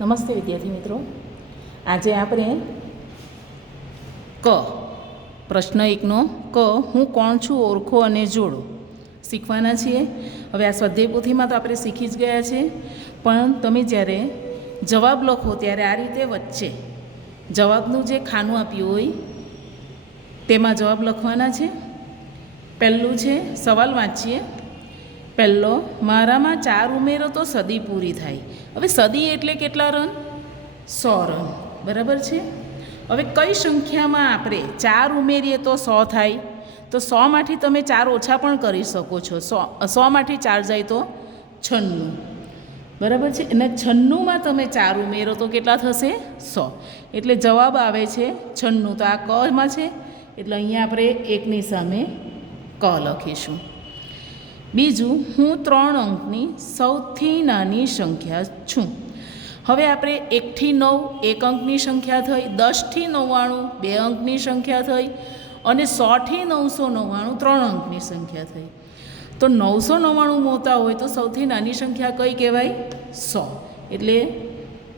નમસ્તે વિદ્યાર્થી મિત્રો, આજે આપણે ક પ્રશ્ન 1નો ક હું કોણ છું ઓળખો અને જોડો શીખવાના છીએ. હવે આ સ્વાધ્યાય પોથીમાં તો આપણે શીખી જ ગયા છે, પણ તમે જ્યારે જવાબ લખો ત્યારે આ રીતે વચ્ચે જવાબનું જે ખાનું આપ્યું હોય તેમાં જવાબ લખવાના છે. પહેલું છે સવાલ વાંચીએ. પહેલો, મારામાં 4 ઉમેરો તો સદી પૂરી થાય. હવે સદી એટલે કેટલા રન? 100 રન, બરાબર છે. હવે કઈ સંખ્યામાં આપણે 4 ઉમેરીએ તો 100 થાય? તો 100માંથી તમે 4 ઓછા પણ કરી શકો છો. 100માંથી 4 જાય તો 96, બરાબર છે. અને 96માં તમે 4 ઉમેરો તો કેટલા થશે? 100. એટલે જવાબ આવે છે 96. તો આ કમાં છે એટલે અહીંયા આપણે 1ની સામે ક લખીશું. બીજું, હું 3 અંકની સૌથી નાની સંખ્યા છું. હવે આપણે 1થી 9 1 અંકની સંખ્યા થઈ, 10થી 99 2 અંકની સંખ્યા થઈ, અને 100થી 999 3 અંકની સંખ્યા થઈ. તો 999 મોટા હોય તો સૌથી નાની સંખ્યા કઈ કહેવાય? 100. એટલે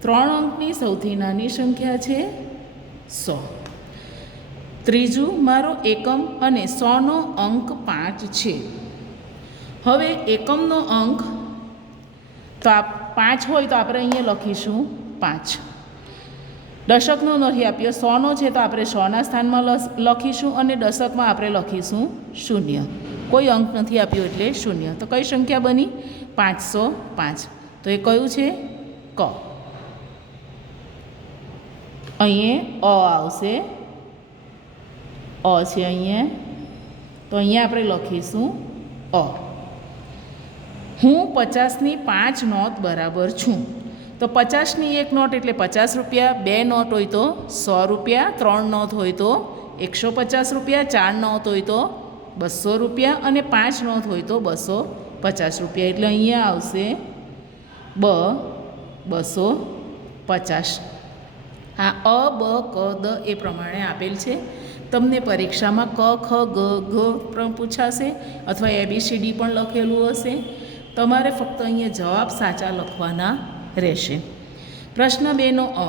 3 અંકની સૌથી નાની સંખ્યા છે 100. ત્રીજું, મારો એકમ અને 100નો અંક 5 છે. હવે એકમનો અંક તો આ 5 હોય તો આપણે અહીંયા લખીશું 5. દશકનો નથી આપ્યો, 100નો છે તો આપણે 100ના સ્થાનમાં લખીશું, અને દશકમાં આપણે લખીશું 0. કોઈ અંક નથી આપ્યો એટલે 0. તો કઈ સંખ્યા બની? 505. તો એ કયું છે? ક. અહીંયા આવશે, છે અહીંયા, તો અહીંયા આપણે લખીશું અ. હું 50ની 5 નોટ બરાબર છું. તો 50ની 1 નોટ એટલે 50 રૂપિયા, 2 નોટ હોય તો 100 રૂપિયા, 3 નોટ હોય તો 150 રૂપિયા, 4 નોટ હોય તો 200 રૂપિયા, અને 5 નોટ હોય તો 250 રૂપિયા. એટલે અહીંયા આવશે 250. આ અ, બ, ક, દ એ પ્રમાણે આપેલ છે. તમને પરીક્ષામાં ક, ખ, ગ, ઘ પણ પૂછાશે, અથવા ABCD પણ લખેલું હશે. તમારે ફક્ત અહીંયા જવાબ સાચા લખવાના રહેશે. પ્રશ્ન 2નો અ,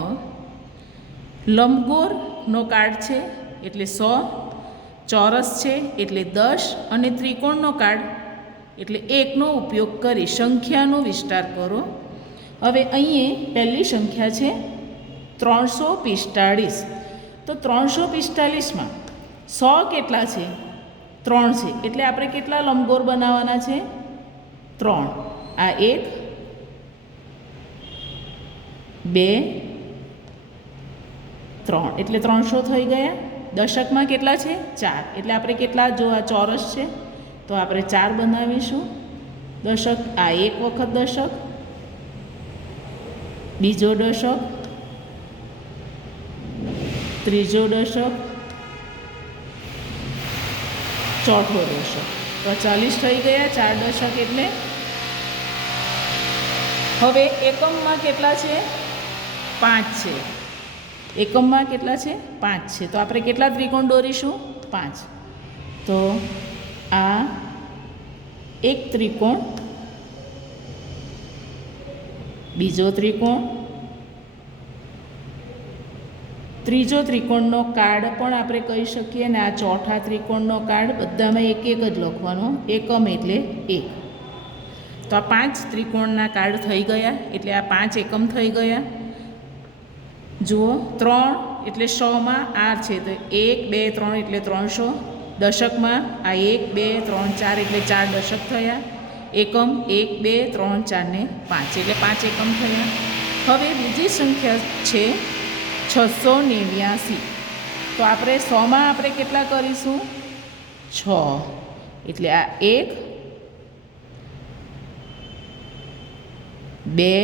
લંબગોળનો કાર્ડ છે એટલે 100, ચોરસ છે એટલે 10, અને ત્રિકોણનો કાર્ડ એટલે 1નો ઉપયોગ કરી સંખ્યાનો વિસ્તાર કરો. હવે અહીંયા પહેલી સંખ્યા છે 345. તો 345માં 100 કેટલા છે? 3 છે. એટલે આપણે કેટલા લંબગોળ બનાવવાના છે? 3. આ 1 2 3 એટલે 300 થઈ ગયા. દશકમાં કેટલા છે? 4. એટલે આપણે કેટલા? જો આ ચોરસ છે તો આપણે 4 બનાવીશું દશક. આ 1 વખત દશક, બીજો દશક, ત્રીજો દશક, ચોથો દશક. તો 40 થઈ ગયા 4 દશક એટલે. હવે એકમમાં કેટલા છે? 5 છે. એકમમાં કેટલા છે? 5 છે. તો આપણે કેટલા ત્રિકોણ દોરીશું? 5. તો આ એક ત્રિકોણ, બીજો ત્રિકોણ, ત્રીજો ત્રિકોણનો કાર્ડ પણ આપણે કહી શકીએ, અને આ ચોથા ત્રિકોણનો કાર્ડ. બધામાં એક એક જ લખવાનો, એકમ એટલે 1. તો આ 5 ત્રિકોણના કાર્ડ થઈ ગયા, એટલે આ 5 એકમ થઈ ગયા. જુઓ, 3 એટલે 100માં આ છે તો 1 2 3 એટલે 300. દશકમાં આ 1 2 3 4 એટલે 4 દશક થયા. એકમ 1 2 3 4 ને 5 એટલે 5 એકમ થયા. હવે બીજી સંખ્યા છે 689. તો આપણે 100માં આપણે કેટલા કરીશું? 6. એટલે આ 1 2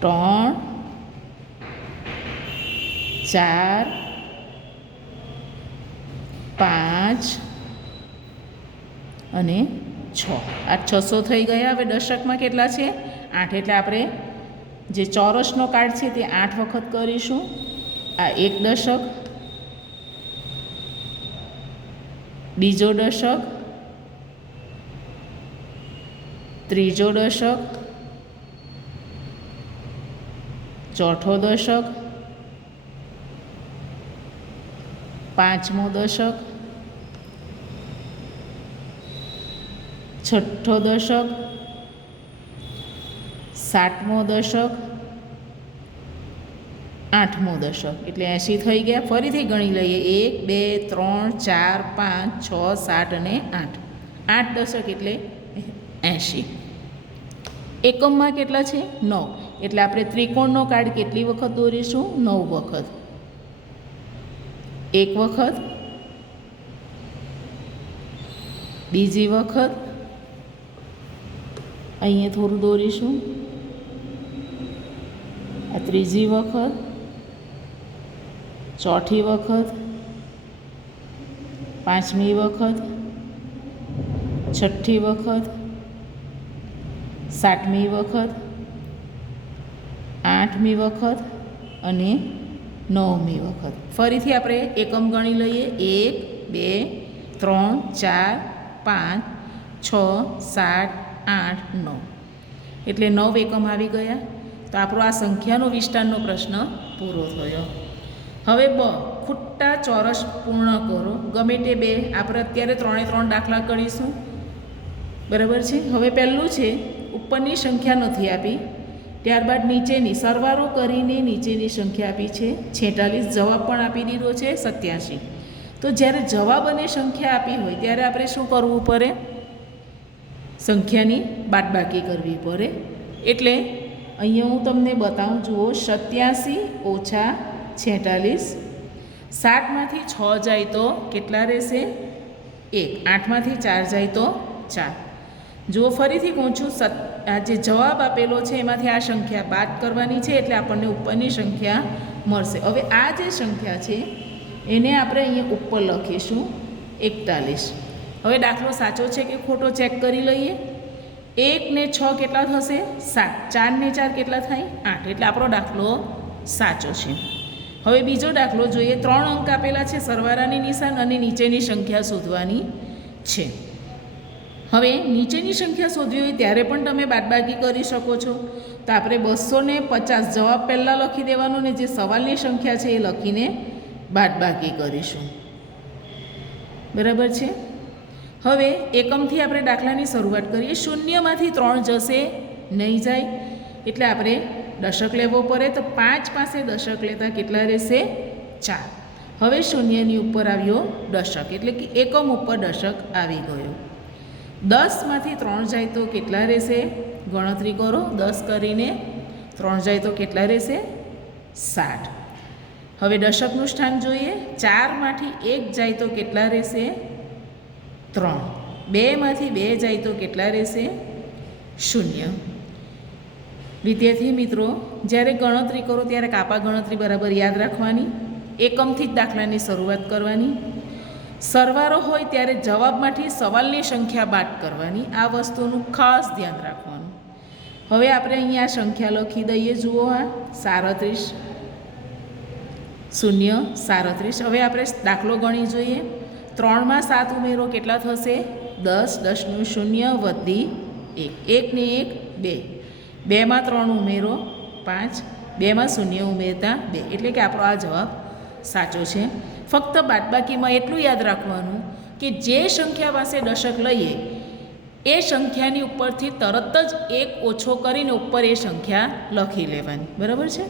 3 4 5 અને 6. આ 600 થઈ ગયા. હવે દશકમાં કેટલા છે? 8. એટલે આપણે જે ચોરસનો કાર્ડ છે તે 8 વખત કરીશું. આ 1 દશક, બીજો દશક, ત્રીજો દશક, ચોથો દશક, પાંચમો દશક, છઠ્ઠો દશક, સાતમો દશક, આઠમો દશક. એટલે 80 થઈ ગયા. ફરીથી ગણી લઈએ. 1 2 3 4 5 6 7 અને 8. 8 દશક એટલે 80. એકમમાં કેટલા છે? 9. એટલે આપણે ત્રિકોણનો કાર્ડ કેટલી વખત દોરીશું? 9 વખત. એક વખત, બીજી વખત, અહીંયા થોડું દોરીશું, આ ત્રીજી વખત, ચોથી વખત, પાંચમી વખત, છઠ્ઠી વખત, સાતમી વખત, આઠમી વખત અને નવમી વખત. ફરીથી આપણે એકમ ગણી લઈએ. 1 2 3 4 5 6 7 8 9. એટલે 9 એકમ આવી ગયા. તો આપણો આ સંખ્યાનો વિસ્તારનો પ્રશ્ન પૂરો થયો. હવે ખુટ્ટા ચોરસ પૂર્ણ કરો. ગમે તે બે. આપણે અત્યારે 3 દાખલા કરીશું. બરાબર છે. હવે પહેલું છે, ઉપરની સંખ્યા નથી આપી, ત્યારબાદ નીચેની સરવાળો કરીને નીચેની સંખ્યા આપી છે 46. જવાબ પણ આપી દીધો છે 87. તો જ્યારે જવાબ અને સંખ્યા આપી હોય ત્યારે આપણે શું કરવું પડે? સંખ્યાની બાદબાકી કરવી પડે. એટલે અહીંયા હું તમને બતાવું. જુઓ, 87 ઓછા 46. 7માંથી 6 જાય તો કેટલા રહેશે? 1. 8માંથી 4 જાય તો 4. જુઓ, ફરીથી કહું છું, આ જે જવાબ આપેલો છે એમાંથી આ સંખ્યા બાદ કરવાની છે એટલે આપણને ઉપરની સંખ્યા મળશે. હવે આ જે સંખ્યા છે એને આપણે અહીંયા ઉપર લખીશું 41. હવે દાખલો સાચો છે કે ખોટો ચેક કરી લઈએ. 1 ને 6 કેટલા થશે? 7. 4 ને 4 કેટલા થાય? 8. એટલે આપણો દાખલો સાચો છે. હવે બીજો દાખલો જોઈએ. 3 અંક આપેલા છે, સરવાળાની નિશાન અને નીચેની સંખ્યા શોધવાની છે. હવે નીચેની સંખ્યા શોધવી હોય ત્યારે પણ તમે બાદબાકી કરી શકો છો. તો આપણે 250 જવાબ પહેલાં લખી દેવાનો ને જે સવાલની સંખ્યા છે એ લખીને બાદબાકી કરીશું. બરાબર છે. હવે એકમથી આપણે દાખલાની શરૂઆત કરીએ. શૂન્યમાંથી 3 જશે નહીં જાય એટલે આપણે દશક લેવો પડે. તો 5 પાસે દશક લેતા કેટલા રહેશે? 4. હવે શૂન્યની ઉપર આવ્યો દશક એટલે કે એકમ ઉપર દશક આવી ગયો. 10માંથી 3 જાય તો કેટલા રહેશે? ગણતરી કરો. 10 કરીને 3 જાય તો કેટલા રહેશે? 60. હવે દશકનું સ્થાન જોઈએ. 4માંથી 1 જાય તો કેટલા રહેશે? 3. 2માંથી 2 જાય તો કેટલા રહેશે? 0. વિદ્યાર્થી મિત્રો, જ્યારે ગણતરી કરો ત્યારે કાપા ગણતરી બરાબર યાદ રાખવાની. એકમથી જ દાખલાની શરૂઆત કરવાની. સરવાળો હોય ત્યારે જવાબમાંથી સવાલની સંખ્યા બાદ કરવાની. આ વસ્તુનું ખાસ ધ્યાન રાખવાનું. હવે આપણે અહીંયા આ સંખ્યા લખી દઈએ. જુઓ, આ 37 0 37. હવે આપણે દાખલો ગણી જોઈએ. 3માં 7 ઉમેરો કેટલા થશે? 10. 10નું 0 વધી 1. 1 ને 1 2. 2માં 3 ઉમેરો 5. 2માં 0 ઉમેરતા 2. એટલે કે આપણો આ જવાબ સાચો છે. ફક્ત બાદબાકીમાં એટલું યાદ રાખવાનું કે જે સંખ્યા પાસે દશક લઈએ એ સંખ્યાની ઉપરથી તરત જ 1 ઓછો કરીને ઉપર એ સંખ્યા લખી લેવાની. બરાબર છે.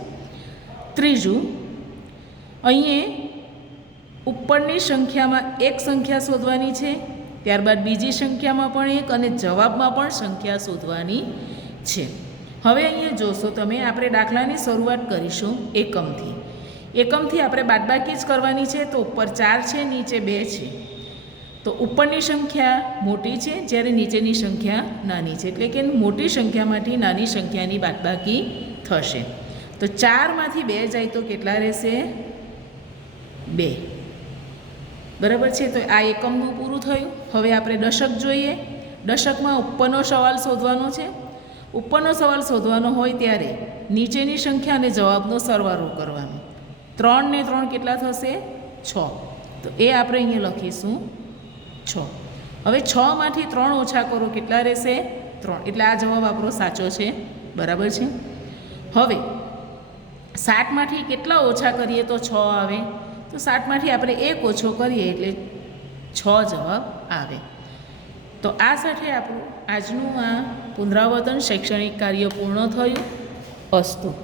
ત્રીજું, અહીંયા ઉપરની સંખ્યામાં એક સંખ્યા શોધવાની છે, ત્યારબાદ બીજી સંખ્યામાં પણ એક અને જવાબમાં પણ સંખ્યા શોધવાની છે. હવે અહીંયા જોશો તમે, આપણે દાખલાની શરૂઆત કરીશું એકમથી. એકમથી આપણે બાદબાકી જ કરવાની છે. તો ઉપર 4 છે, નીચે 2 છે. તો ઉપરની સંખ્યા મોટી છે જ્યારે નીચેની સંખ્યા નાની છે. એટલે કે મોટી સંખ્યામાંથી નાની સંખ્યાની બાદબાકી થશે. તો 4માંથી 2 જાય તો કેટલા રહેશે? 2. બરાબર છે. તો આ એકમનું પૂરું થયું. હવે આપણે દશક જોઈએ. દશકમાં ઉપરનો સવાલ શોધવાનો છે. ઉપરનો સવાલ શોધવાનો હોય ત્યારે નીચેની સંખ્યા અને જવાબનો સરવાળો કરવાનો. 3 ને 3 કેટલા થશે? 6. તો એ આપણે અહીંયા લખીશું 6. હવે 6માંથી 3 ઓછા કરો કેટલા રહેશે? 3. એટલે આ જવાબ આપણો સાચો છે. બરાબર છે. હવે સાતમાંથી કેટલા ઓછા કરીએ તો 6 આવે? તો સાતમાંથી આપણે 1 ઓછો કરીએ એટલે 6 જવાબ આવે. તો આ સાથે આપણું આજનું આ પુનરાવર્તન શૈક્ષણિક કાર્ય પૂર્ણ થયું. અસ્તુ.